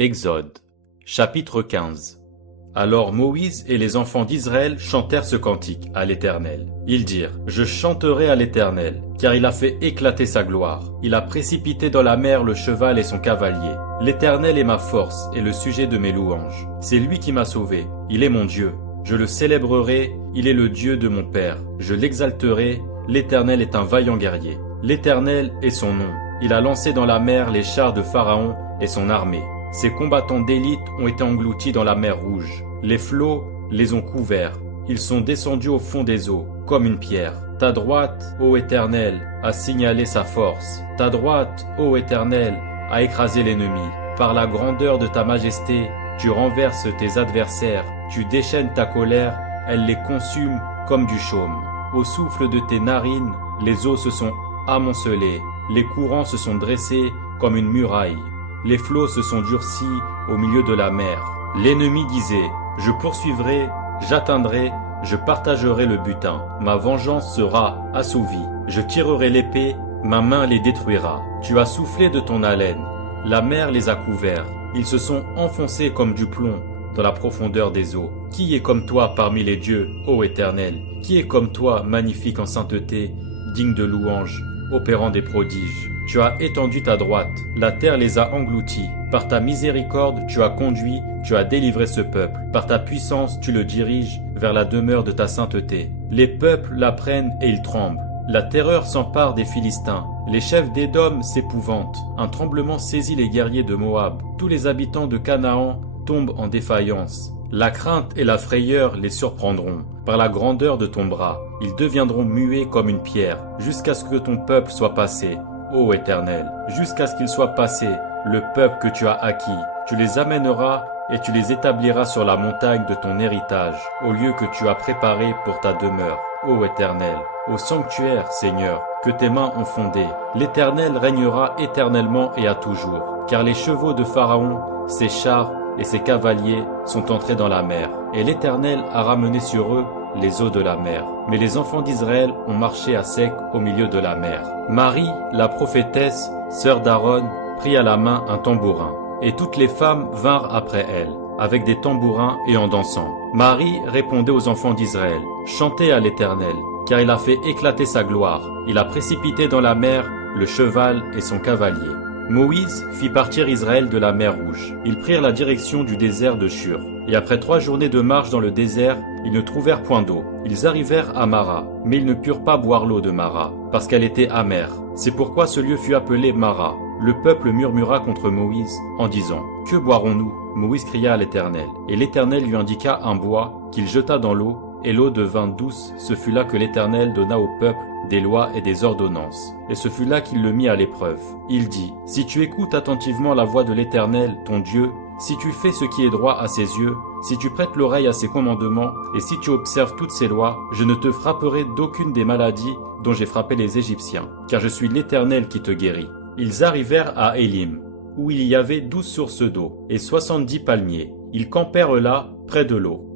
Exode, chapitre 15. Alors Moïse et les enfants d'Israël chantèrent ce cantique à l'Éternel. Ils dirent: Je chanterai à l'Éternel, car il a fait éclater sa gloire. Il a précipité dans la mer le cheval et son cavalier. L'Éternel est ma force et le sujet de mes louanges. C'est lui qui m'a sauvé. Il est mon Dieu. Je le célébrerai. Il est le Dieu de mon Père. Je l'exalterai. L'Éternel est un vaillant guerrier. L'Éternel est son nom. Il a lancé dans la mer les chars de Pharaon et son armée. Ses combattants d'élite ont été engloutis dans la mer Rouge. Les flots les ont couverts. Ils sont descendus au fond des eaux, comme une pierre. Ta droite, ô Éternel, a signalé sa force. Ta droite, ô Éternel, a écrasé l'ennemi. Par la grandeur de ta majesté, tu renverses tes adversaires. Tu déchaînes ta colère, elle les consume comme du chaume. Au souffle de tes narines, les eaux se sont amoncelées. Les courants se sont dressés comme une muraille. Les flots se sont durcis au milieu de la mer. L'ennemi disait: Je poursuivrai, j'atteindrai, je partagerai le butin. Ma vengeance sera assouvie. Je tirerai l'épée, ma main les détruira. Tu as soufflé de ton haleine. La mer les a couverts. Ils se sont enfoncés comme du plomb dans la profondeur des eaux. Qui est comme toi parmi les dieux, ô Éternel? Qui est comme toi, magnifique en sainteté, digne de louange, opérant des prodiges? Tu as étendu ta droite, la terre les a engloutis. Par ta miséricorde, tu as conduit, tu as délivré ce peuple. Par ta puissance, tu le diriges vers la demeure de ta sainteté. Les peuples l'apprennent et ils tremblent. La terreur s'empare des Philistins. Les chefs d'Édom s'épouvantent. Un tremblement saisit les guerriers de Moab. Tous les habitants de Canaan tombent en défaillance. La crainte et la frayeur les surprendront. Par la grandeur de ton bras, ils deviendront muets comme une pierre, jusqu'à ce que ton peuple soit passé. Ô Éternel, jusqu'à ce qu'il soit passé, le peuple que tu as acquis, tu les amèneras et tu les établiras sur la montagne de ton héritage, au lieu que tu as préparé pour ta demeure. Ô Éternel, au sanctuaire, Seigneur, que tes mains ont fondé. L'Éternel régnera éternellement et à toujours, car les chevaux de Pharaon, ses chars et ses cavaliers sont entrés dans la mer, et l'Éternel a ramené sur eux les eaux de la mer. Mais les enfants d'Israël ont marché à sec au milieu de la mer. Marie, la prophétesse, sœur d'Aaron, prit à la main un tambourin, et toutes les femmes vinrent après elle, avec des tambourins et en dansant. Marie répondait aux enfants d'Israël: Chantez à l'Éternel, car il a fait éclater sa gloire. Il a précipité dans la mer le cheval et son cavalier. Moïse fit partir Israël de la mer Rouge. Ils prirent la direction du désert de Shur. Et après 3 journées de marche dans le désert, ils ne trouvèrent point d'eau. Ils arrivèrent à Mara, mais ils ne purent pas boire l'eau de Mara, parce qu'elle était amère. C'est pourquoi ce lieu fut appelé Mara. Le peuple murmura contre Moïse en disant: Que boirons-nous? Moïse cria à l'Éternel, et l'Éternel lui indiqua un bois qu'il jeta dans l'eau, et l'eau devint douce. Ce fut là que l'Éternel donna au peuple des lois et des ordonnances. Et ce fut là qu'il le mit à l'épreuve. Il dit: Si tu écoutes attentivement la voix de l'Éternel, ton Dieu, si tu fais ce qui est droit à ses yeux, si tu prêtes l'oreille à ses commandements, et si tu observes toutes ses lois, je ne te frapperai d'aucune des maladies dont j'ai frappé les Égyptiens, car je suis l'Éternel qui te guérit. Ils arrivèrent à Élim, où il y avait 12 sources d'eau, et 70 palmiers. Ils campèrent là, près de l'eau.